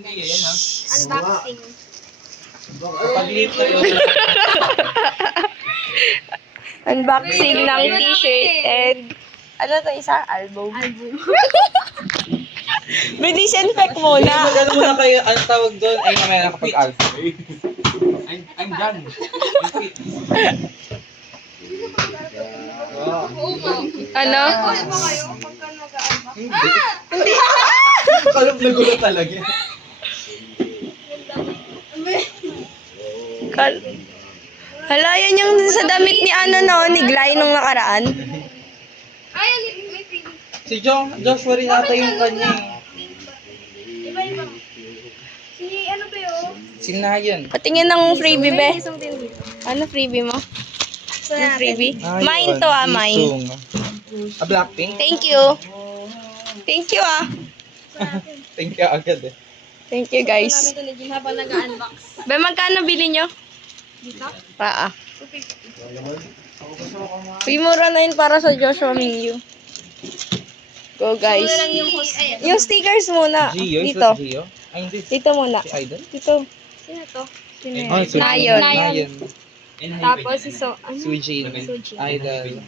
Unboxing. Pag-late kayo. Unboxing ng t-shirt and ano to isa? Album. May disinfect muna. Mag-ano muna kayo, ang tawag doon ay mamaya nakapag-alpha. I'm done. Ano? Hindi. Kalap na gulo talaga. Hala, yan yung sa damit ni ano no, ni Glay nung nakaraan. Ay, may freebie. Si Joshua rin ata yung kanya. Iba-iba. Si ano ba yun? Si Nayan. Patingin ng freebie, be. Isang din dito. Ano freebie mo? So, Ano freebie? Ayun, Mine to mine. Isung. Blackpink? Thank you. Thank you Thank you agad eh. Thank you guys. namin ito ni Jim habang nag-unbox. Be, magkano bili nyo? Dito? Paa. Mura na yun para sa Joshua Mingyu. Go guys. Ito lang yung host. Ay, Yung stickers muna. Gio? Is Dito. that Gio? Ay, hindi. Dito muna. Si Idol? Dito. sino to? Sino yan? Ah, Nayon. Nayon. Tapos si Sujin. Sujin. Idol.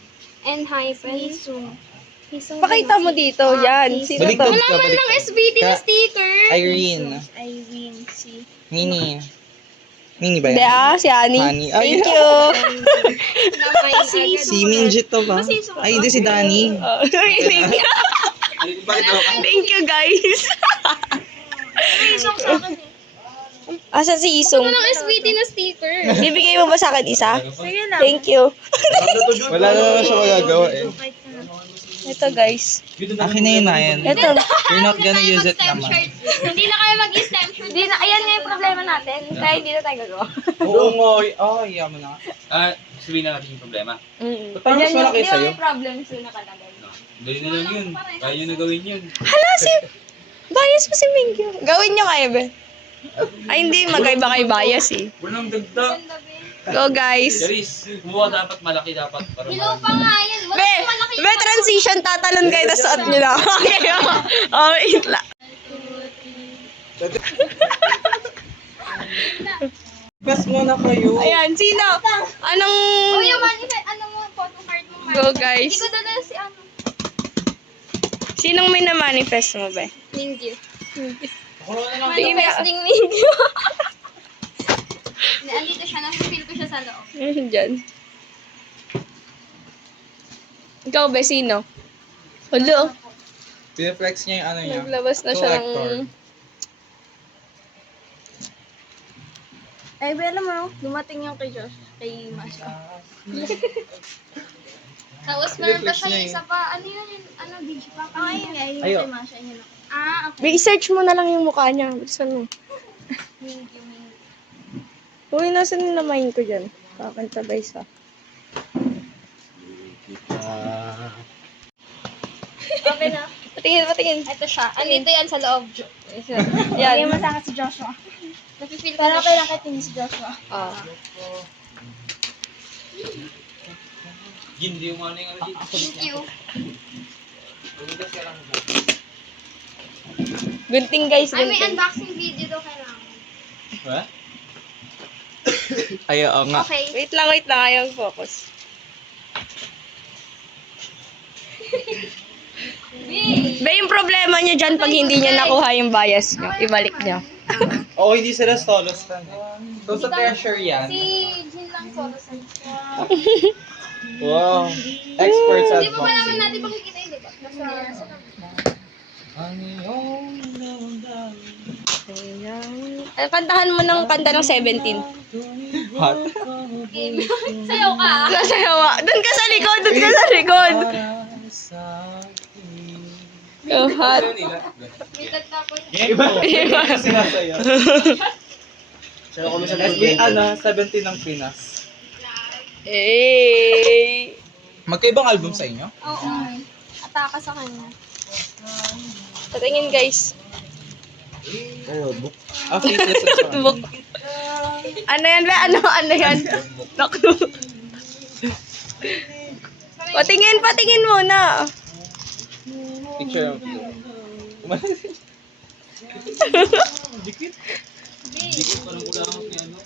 And hyphen. Hisung. Pakita mo dito. Yan. Sino to? Baliktad Wala ka, man lang baliktad. SBT na sticker. Irene. Irene. Si. Mini. Mini ba Hindi yan? si Ani. Ani. Ay, Thank you. Namay si Si Minjit to ba? Ay, hindi si Danny. Thank you. Thank you guys. Isang sa akin eh. Asan si Isong? Walang SBT na sticker. Bibigay mo ba sa akin isa? Sige lang. Thank you. Wala na naman siya magagawa eh. Ito guys. Akin na yun, Nayan. Ito. You're not gonna use it naman. Hindi na kayo mag-stem shirt. Hindi na, ayan nga yung problema natin. Kaya hindi na tayo gagawa. Oo nga. Oh, yaman na. Sabihin na natin yung problema. Parang mas malaki sa'yo. problems yung nakalagay. Dali na lang yun. Kaya nyo na gawin yun. Hala, bias mo si Mingyu. Gawin niyo kayo, be. Ay, hindi. Magkaiba kayo bias eh. Walang dagda. Go, guys. Charis, kumuha dapat malaki dapat. Para Hello pa nga yan. Wala Be, malaki. be, transition. Tatalon kayo, tapos suot nyo na. Okay, oh, wait lang. Gas muna kayo. Ayan, sino? Anong... Oh, yung ano mo, photo card mo. Go, guys. Hindi ko dadala si ano. Sinong may na-manifest mo, be? Mingyu. Tingin na. Manifesting Mingyu. Andito siya, nasa-feel ko siya sa loob. Ayun dyan. Ikaw, be, sino? Hello. Pinaflex niya yung ano niya. Naglabas na siya Collector. ng... Ay, alam mo, dumating yung kay Josh, kay Masha. Tapos meron pa Reflex siya niya yung isa pa, ano yun, ano, DJ pa? Ah, yun nga, yung Ayo. kay Masha, yun ako. Ah, okay. Be, i-search mo na lang yung mukha niya. Saan mo? Mingyu. Uy, nasan yung namayin ko dyan? Kakanta guys, ha? Okay na. Patingin. Ito siya. Andito yan sa loob. Yan. Bigyan mo sa akin si Joshua. Napifeel ko na siya. Para kailan si Joshua. Ah. Hindi yung ano yung ano dito. Thank you. Gunting guys, Ay, may gunting. unboxing video daw kailangan. What? Ay, oo nga. Okay. Wait lang. Ayaw focus. Be, yung problema niyo dyan pag hindi niyo nakuha yung bias niyo, ibalik niyo. Oo, hindi sila solo stand. So, sa treasure yan. Si Jin lang solo sa Wow. Experts at Di ba ba naman natin makikita yun, di ba? Nasa Ay, kantahan mo ng kanta ng 17. Hot. game. Sayaw ka. Sasayawa. Doon ka sa likod. Oh, hot. May tagtapon. Iba sinasaya. Ano, 17 ng Pinas. Hey. Magkaibang album sa inyo? Oo. Ataka sa kanya. Patingin guys. Book. Faithless and Strong. Book. Ano yan ba? Ano yan? Naku. Patingin muna. Picture of Dikit. Dikit pa ng kulangan ni ano.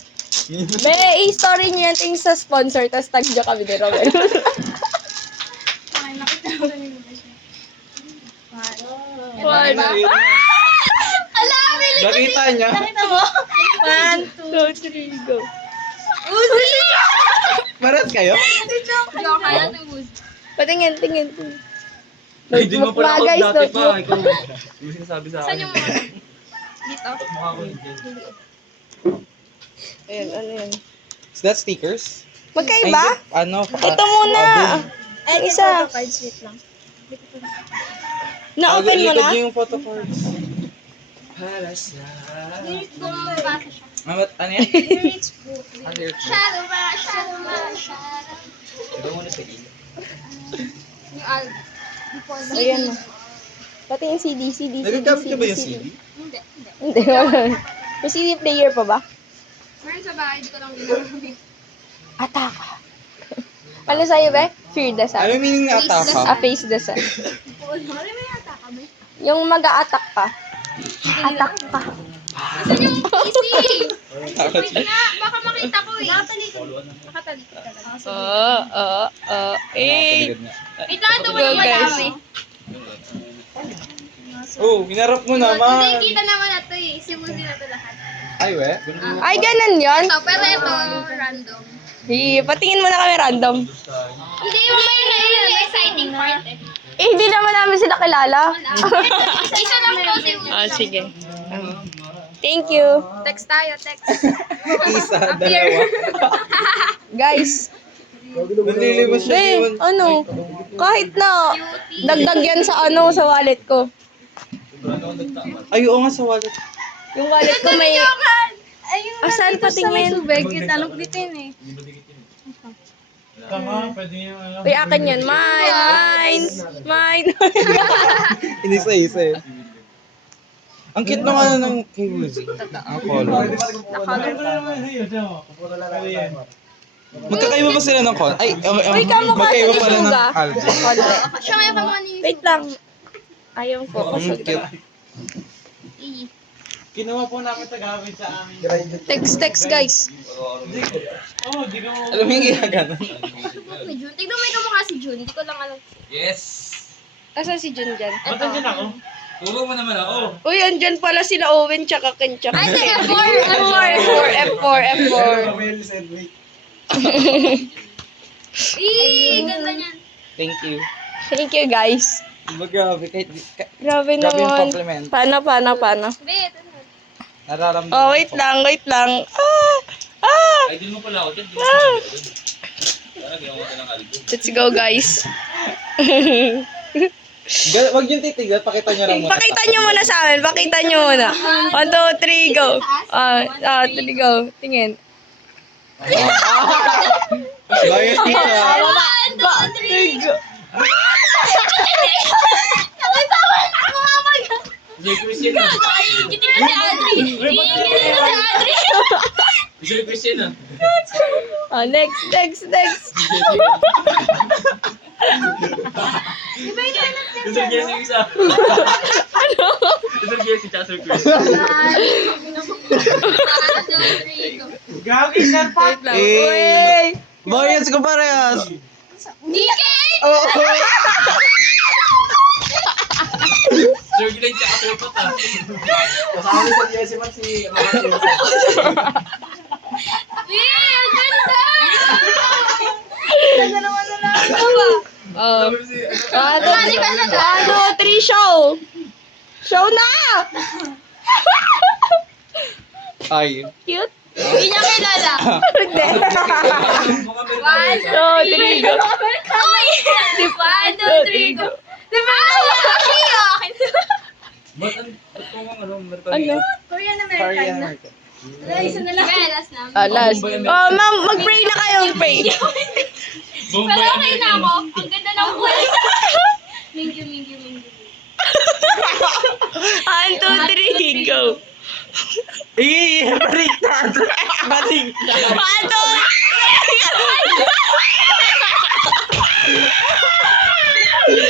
Be, i-story niyo yan ting sa sponsor, tapos tag niyo kami ni Romel. Ay, nakita ko na yung siya. One. Ala, Billy! Nakita niya. Nakita mo? 1, 2, 2, 3, go. Uzi! Paras kayo? Joke kaya ito yung Uzi. Patingin, tingin. Ay, di mo pala ako Guys, dati pa. notebook. Ikaw. Yung sinasabi sa Saan akin. yung mga? Dito? Mukha ko hindi. Ayan, ano yan? Is that stickers? Magkaiba? Ay, ano? Ito muna. Ay, Yung isa. photo cards, wait lang. Na-open mo na? Likod yung photo cards. Lyrics ko, mabasa siya. Ano yan? Lyrics book. Ano yun? Shadow ba? Shadow ba? Shadow. Ikaw muna sa iyo. Yung album. Before the Ayan na. Pati yung CD. Nagagamit ka ba yung CD? Hindi. Hindi, wala. May CD player pa ba? Meron sa bahay, di ko lang ginagamit. Ataka. Ano sa'yo, be? Fear the Ano sun. meaning na ataka? Face the sun. Oo, ano may yata kami? Yung mag-a-attack ka. Attack ka. Saan yung easy? Wait nga, baka makita ko eh. Nakatalikod talaga. Eh. Wait lang, ito wala madami. Oh, hinarap mo Hindi, naman. kita naman na ito eh. Simusin na ito lahat. Ay, we? Ay, ganun yun. Ito, pero ito, random. Patingin mo na kami random. Hindi, yung may exciting part eh. Eh, hindi naman namin sila kilala. Isa lang po si Uzi. Sige. Thank you. Text tayo, text. Isa, dalawa. Guys, Nanlilimos siya. be, yun. ano, kahit na dagdag yan sa ano, sa wallet ko. Ay, oo nga sa wallet. Yung wallet ko may... Ayun, Asan patingin? tubig. Yung tanong dito yun eh. Tama, pwede yung ano. Uy, akin yan. Mine. Inisa-isa eh. Ang cute nung ano ng kay Uzi. Ang color. Magkakaiba ba sila ng color? Ay, Uy, kamukha magkaiba siya ni pala ng Suga. album. Konti. Siya kaya kamuha ni Wait lang. Ayaw focus. Ang cute. Iyi. Kinuha po namin sa gamit sa amin. Text, guys. Alam mo yung ginagano? Ni Jun. Tignan mo yung kamukha si Jun. Hindi ko lang alam. Yes! Asan si Jun dyan? Ba't nandiyan ako? Turo mo naman ako. Uy, andyan pala sila Owen tsaka Ken tsaka Ay, Ken. F4. F4. Ganda niyan. Thank you. Thank you, guys. Grabe, kahit Grabe grabe yung naman. compliment. Paano? Be, ito na. Nararamdaman Oh, wait lang. Ay, din mo pala ako dyan. Di mo sinabi ako dun. Parang ginawa ko ng album. Let's go, guys. Wag yung titigal, pakita nyo lang muna. Pakita nyo muna sa amin. Pakita nyo muna. 1, 2, 3, go. 3, go. Tingin. Bayad dito. 1, 2, 3. Go. Nakatawa na ako mamag. Sir Christian na. Gitin na si Adri. Gitin na si Adri. Sir Christian na. Next. Sir Jesse yung isa. Ano? Sir Jesse tsaka Sir Christian. 1, 2, 3, go. Gagi, sir pa! Wait lang. Uy! Bayad ko parehas. DK! Oo. Sir Glenn tsaka Sir Pat ah. Kasama sa Jesse man si Ang ganda! Ganda naman na lang. Ano ba? Oh. Sabi mo si... 1, 2, 3, show! Show na! Ay. Cute. Hindi niya kilala. Hindi. Mga meron. 1, 2, 3, go. Uy! 1, 2, 3, go. Diba? Ba't kung ano, meron Ano? Korean Korean American na. American. Isa na lang. Last na. Last. Oh, ma'am, mag-pray na kayo. Pray. Pero okay na ako. Ang ganda ng voice. Mingyu. 1, 2, 3, go. Baliktad. 1, 2, 3.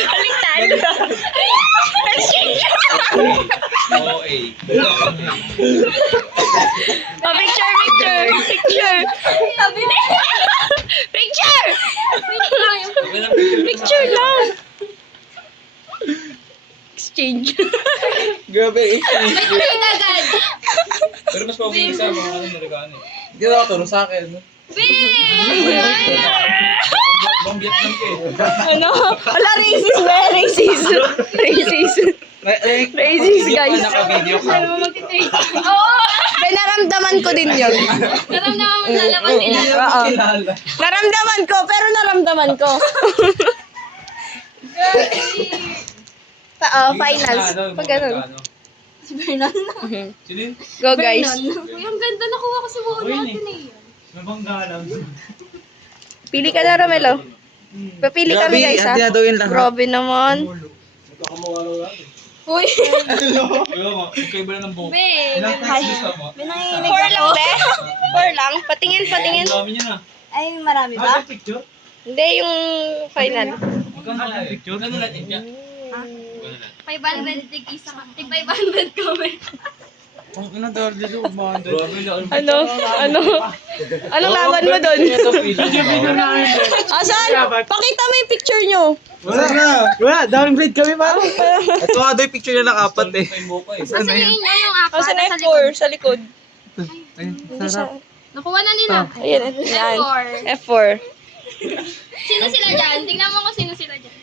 Baliktad. OA. Oh, picture, picture, picture. Picture! Picture lang. Exchange. Grabe, exchange. Picture agad. Pero mas mabilis sa mga ano niregano. Hindi na ako turo sa akin. Bang Vietnam ka eh. Ano? Wala, racist ba? Racist. Racist. Racist, guys. Naka-video ka. Alam mo magti-trade. Oo! May naramdaman ko din yun. Naramdaman mo lalabas nila. Oo. Naramdaman ko, pero naramdaman ko. Finals. Pag ganun. Si Bernan. Sino yun? Go, guys. Uy, ang ganda nakuha ko sa buo natin eh. Nabangga lang. Pili ka na, Romelo. Papili kami, guys, ha? Grabe, na daw yun lahat. Grabe naman. Nagkakamuha lang natin. Uy. Ayun, magkaiba na ng buhok. Be, Ilang Hi. times gusto mo? may nanginig 4 lang, be. 4 lang. Patingin, patingin. Ang dami niya na. Ay, marami Ah, picture? Hindi, yung final. Magkano na picture? Magkano natin siya? 500 tig isa ka. Tig 500 kami. Ang ina dahil dito, umanda. Grabe lang. Ano? Ano? Anong laban mo doon? Asan? Pakita mo yung picture nyo. Wala na. Wala, downgrade kami pa. Ito nga daw yung picture niya ng apat eh. Yung buhok ko eh. Nasa inyo yung apat. Asan nasa F4? Sa likod. Ay, Hindi siya. Nakuha na nila. Ayan, yan. F4. F4. Sino sila dyan? Tingnan mo kung sino sila dyan.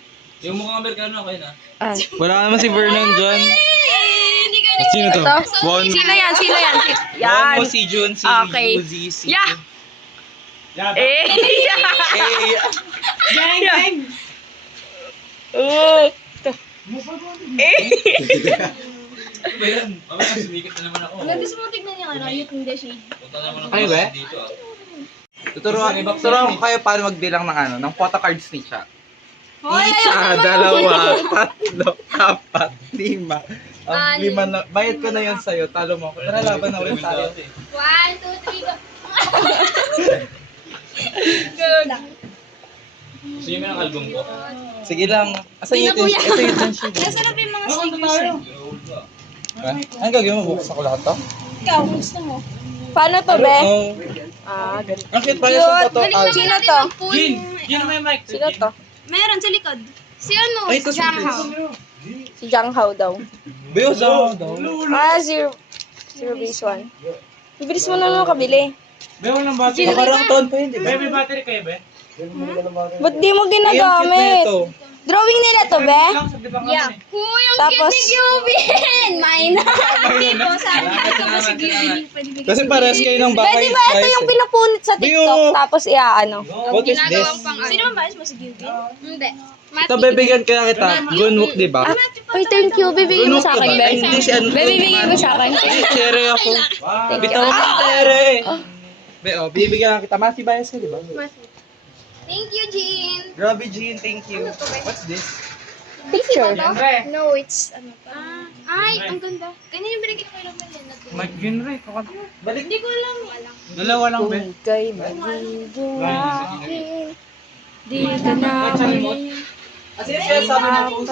Yung mukhang Amerikano kayo na. Ah. Wala ka naman si Vernon dyan. Hindi ka na Sino to? Ito? One. Sino yan? Sino yan? One Yan. mo si Jun, si Okay. Uzi, si... Yeah. Yaba. Eh. Eh, Gang, gang! Oo. Ito. Eh. Ano ba yan? Mamaya sumikat na naman ako. Gusto mo tignan yung Riot in the Shade. Punta naman ako Ano ba? dito ah. tuturuan ko kayo paano magbilang ng ano, ng photocards ni siya. Hoy, Isa, dalawa, tatlo, apat, lima. Ang Ano? lima na, bayad ko na yan sa'yo, talo mo. Tara, laban na ulit tayo. 1, 2, 3, go. Good. Gusto niyo ng album ko? Sige lang. Asa yung ito yung tension. Nasarap yung mga stickers eh. Old ka. Ano gagawin mo? Buksan ko lahat to? Ikaw, kung gusto mo. Paano to, be? Oh. Ah, ganun. Ang cute pala sa photo. Galing Ah, naman Sino natin to? mag-pull. Gin may mic. Sino to? Meron sa likod. Si ano? Ay, Si ito si Jang Chris. Hao. Si Jang Hao daw. Bayo sa daw. Ah, 0 base 1. Bibilis mo na nung kabili. Be, walang battery. Nakarang taon pa yun, di ba? Be, may battery kayo, be? Ba't di mo Ay, ang cute na ginagamit? ito. Drawing nila to, be? Lang, saglit lang Yeah. kami. Huy, ang Tapos- cute ni Gubin! Mine na. Hindi po, sabi ko ba si Gubin yung pwede bigyan. Kasi pares kayo ng bahay. Pwede ba ito yung pinapunit sa TikTok Bayo. tapos iaano? What is this? Ginagawang pang ano. Sino man bayas mo si Gubin? Hindi. Ito, bibigyan kaya kita. Gunwook, di ba? Uy, thank you. Bibigyan mo sa akin, Gunwook, Ben. hindi si ano. Ben, bibigyan mo sa akin. Tere ako. Bitaw mo tere. Be, oh, bibigyan lang kita. Masi bias ka, di ba? Thank you, Jean. Grabe, Jean. Thank you. What's this? Picture. Be, No, it's ano pa. Ay, ang ganda. Ganyan yung binigay ko naman yan. mic Gin Ray. Balik. Hindi ko alam. Dalawa lang, be. Kung kay magiging akin, di ka na Kasi siya sabi na po.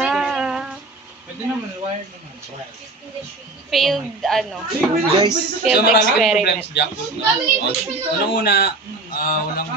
Pwede naman, wired naman. failed, ano, Guys. So failed marami kang experiment. problems, Jack. Unang-una, walang